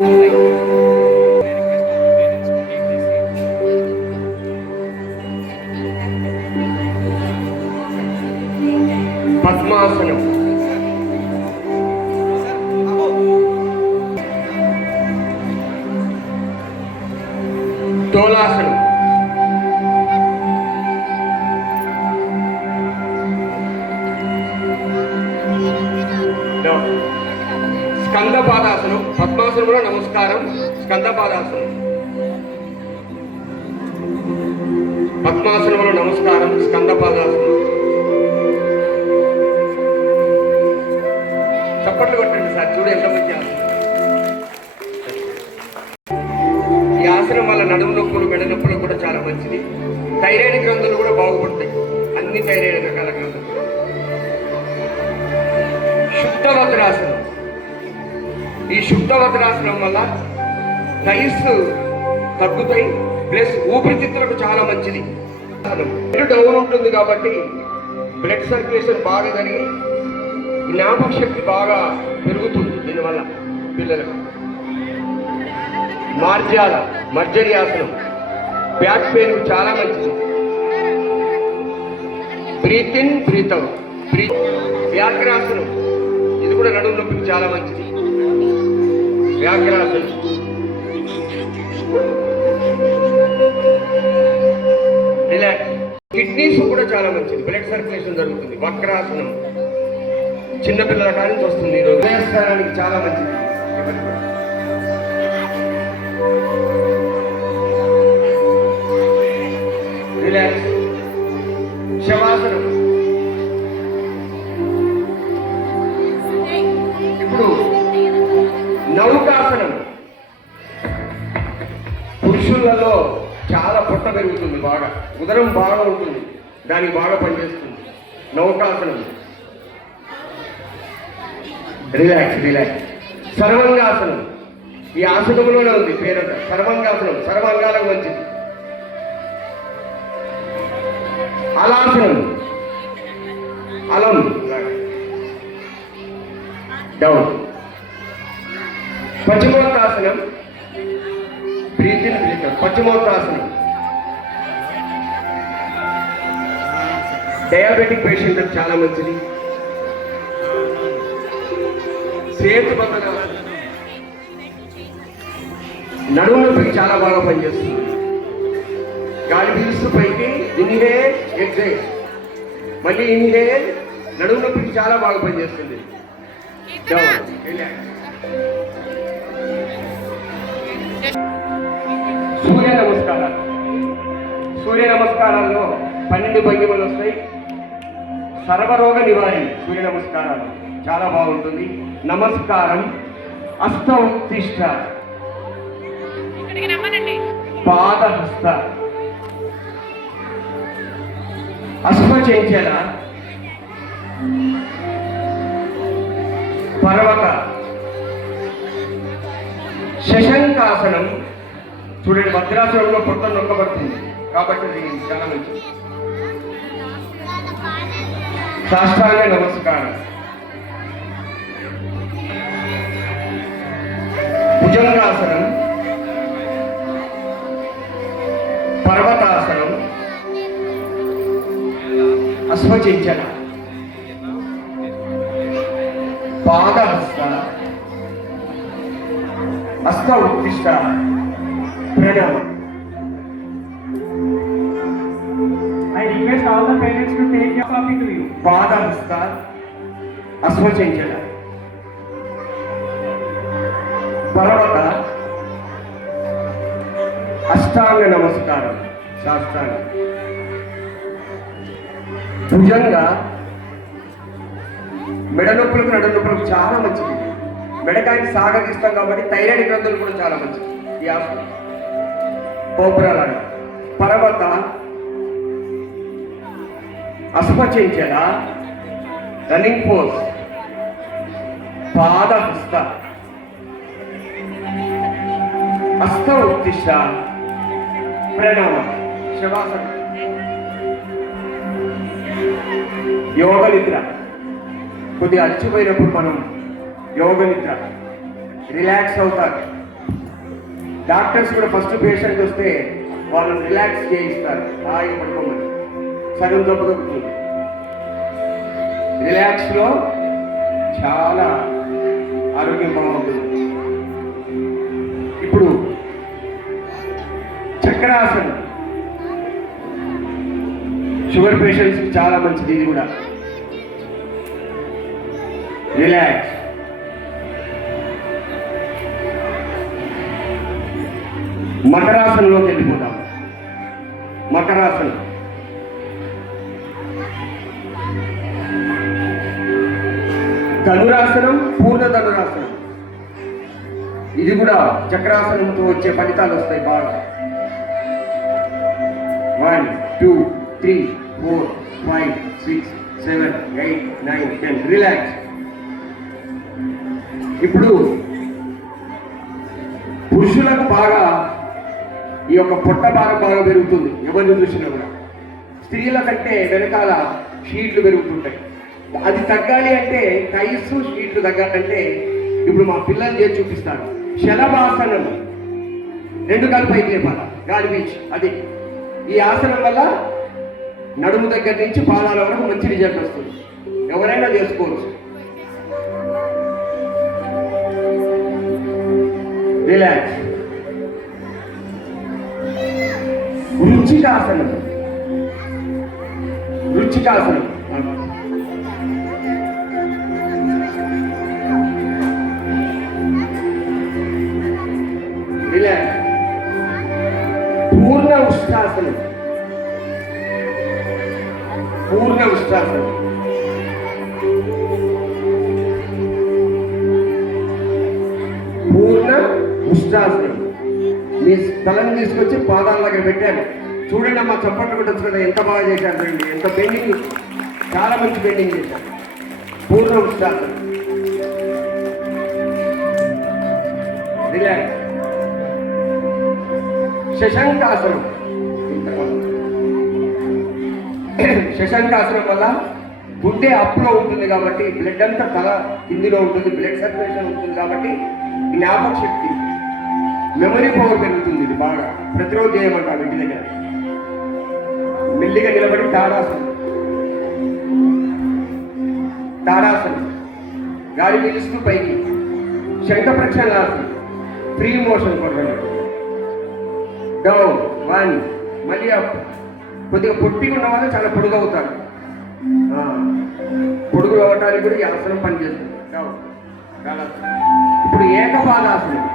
పద్మాసనం, తోలాసనం, స్కందపాదాసనం. పద్మాసనంలో నమస్కారం. స్కందపాదాసనం, పద్మాసనంలో నమస్కారం. స్కందపాదాసనం. చప్పట్లు కొట్టండి సార్, చూడు ఎంత మంచి ఆసనం. ఈ ఆసనం వల్ల నడుము నొప్పులు, మెడ నొప్పులు కూడా చాలా మంచిది. థైరాయిడ్ గ్రంథులు కూడా బాగుపడతాయి, అన్ని థైరాయిడ్ రకాల గ్రంథులు. శుద్ధవజ్రాసనం. ఈ శుద్ధవజ్రాసనం వల్ల థైస్ తగ్గుతాయి, ప్లస్ ఊపిరితిత్తులకు చాలా మంచిది. డౌన్ ఉంటుంది కాబట్టి బ్లడ్ సర్క్యులేషన్ బాగా జరిగి జ్ఞాపక శక్తి బాగా పెరుగుతుంది దీనివల్ల పిల్లలకు. మార్జాల మర్జరి ఆసనం బ్యాక్ పెయిన్ చాలా మంచిది. Breathe in, breathe out. వ్యాఘ్రాసనం, ఇది కూడా నడుము నొప్పికి చాలా మంచిది. వ్యాఘ్రాసనం. రిలాక్స్. కిడ్నీస్ కూడా చాలా మంచిది, బ్లడ్ సర్క్యులేషన్ జరుగుతుంది. వక్రాసనం చిన్నపిల్లల కాడి నుంచి వస్తుంది. ఈరోజు హృదయస్థానానికి చాలా మంచిది. రిలాక్స్. శవాసనం. ఇప్పుడు నౌకాసనం. పురుషులలో చాలా పొట్ట పెరుగుతుంది, బాగా ఉదరం బాగా ఉంటుంది, దానికి బాగా పనిచేస్తుంది. నౌకాసనం. Relax, relax. సర్వంగాసనం. ఈ ఆసనంలోనే ఉంది పేరంట, సర్వంగాసనం. సర్వాంగాలకు మంచిది. అలాసనం. అలం డౌన్. పశ్చిమోత్తాసనం. Breathe in, breathe out. పశ్చిమోత్తాసనం డయాబెటిక్ పేషెంట్లకు చాలా మంచిది. సేతుబంధనాసనం నడుము నొప్పికి చాలా బాగా పనిచేస్తుంది. గాలి పీలుస్తూ పైకి ఇన్హేల్, ఎక్సేల్, మళ్ళీ ఇన్హేల్. నడుము నొప్పికి చాలా బాగా పనిచేస్తుంది. సూర్య నమస్కారాలు. సూర్య నమస్కారాల్లో 12 భంగిమలు వస్తాయి. సర్వరోగ నివారణ సూర్య నమస్కారాలు చాలా బాగుంటుంది. నమస్కారం. హస్త ఉత్తిష్ట, పాదహస్త, అశ్వచెంచల, పర్వత, శశంకాసనం. చూడండి, వజ్రాసనంలో పొట్ట నొక్కబడుతుంది కాబట్టి ఇది చాలా మంచిది. సాష్టాంగ నమస్కారం. భుజంగాసనం, పర్వతాసనం, అశ్వచెంచల, పాదహస్త, హస్త ఉత్తిష్ట, ప్రణామం. I request all the parents to take your copy to you. పాదహస్త, అశ్వచెంచల, పర్వత, అష్టాంగ నమస్కారం, సాష్టాంగ. భుజంగ మెడ నొప్పులకు, నడు నొప్పులకు చాలా మంచిది. మెడకాయని సాగదీస్తాం కాబట్టి థైరాయిడ్ గ్రంథులు కూడా చాలా మంచిది ఈ ఆసనం. కోబ్రాలాగా. పర్వత, అశ్వచెంచల, రన్నింగ్ పోజ్, పాదహస్త, హస్త ఉత్తిష్ట, ప్రణామం, శవాసనం. యోగ నిద్ర. కొద్దిగా అలసిపోయినప్పుడు మనం యోగ నిద్ర రిలాక్స్ అవుతారు. డాక్టర్స్ కూడా ఫస్ట్ పేషెంట్ వస్తే వాళ్ళని రిలాక్స్ చేయిస్తారు, హాయి పడుకోమని. సగం దెబ్బ దొరుకుతుంది. రిలాక్స్లో చాలా ఆరోగ్యం బాగుంటుంది. ఇప్పుడు చక్రాసనం షుగర్ పేషెంట్స్ చాలా మంచిది. ఇది కూడా రిలాక్స్. మకరాసనంలోకి వెళ్ళిపోతాం. మకరాసనం ధనురాసనం, పూర్ణ ధనురాసనం. ఇది కూడా చక్రాసనంతో వచ్చే ఫలితాలు వస్తాయి బాగా. 1 2 3 4 5 6 7 8 9 10 రిలాక్స్. ఇప్పుడు పురుషులకు బాగా ఈ యొక్క పొట్ట బాగా పెరుగుతుంది ఎవరిని చూసినా కూడా. స్త్రీల కంటే వెనకాల షీట్లు పెరుగుతుంటాయి. అది తగ్గాలి అంటే, టైస్ షీట్లు తగ్గాలంటే ఇప్పుడు మా పిల్లలు చేసి చూపిస్తారు. శలభాసనం, 2 కాలు పైకి లేపాలి, గాలి పీల్చి. అది ఈ ఆసనం వల్ల నడుము దగ్గర నుంచి పాదాల వరకు మంచి రిజల్ట్ వస్తుంది. ఎవరైనా చేసుకోవచ్చు. రిలాక్స్. రుచికాసనం. రుచికాసనం రిలాక్స్. పూర్ణ ఉష్ట్రాసనం. పూర్ణ ఉష్ట్రాసనం. పూర్ణ ఉష్ట్రాసనం. మీ స్థలం తీసుకొచ్చి పాదాల దగ్గర పెట్టాను. చూడండి అమ్మా, చప్పట్లు కొట్టచ్చు కదా, ఎంత బాగా చేశారు చూడండి. ఎంత బెండింగ్, చాలా మంచి బెండింగ్ చేశారు. పూర్ణ ఉష్ట్రాసనం. రిలాక్స్. శశంకాసనం. శశంకాసనం వల్ల గుండె అప్లో ఉంటుంది కాబట్టి బ్లడ్ అంతా తల కిందిలో ఉంటుంది, బ్లడ్ సర్క్యులేషన్ ఉంటుంది కాబట్టి జ్ఞాపక శక్తి, మెమరీ పవర్ పెరుగుతుంది. ఇది బాగా ప్రతిరోజు చేయమంటారు ఇంటి దగ్గర. మెల్లిగా నిలబడి తాడాసనం. తాడాసనం గాలి పీలుస్తూ పైకి. శంఖ ప్రక్షాళనాసనం, ఫ్రీ మోషన్ కొట్టండి. డౌన్ 1, మళ్ళీ అప్. కొద్దిగా పొట్టిగా ఉన్న వాళ్ళు చాలా పొడుగు అవుతారు. పొడుగు అవ్వటానికి కూడా ఈ ఆసనం పనిచేస్తుంది. డౌన్. ఇప్పుడు ఏకపాదాసనం.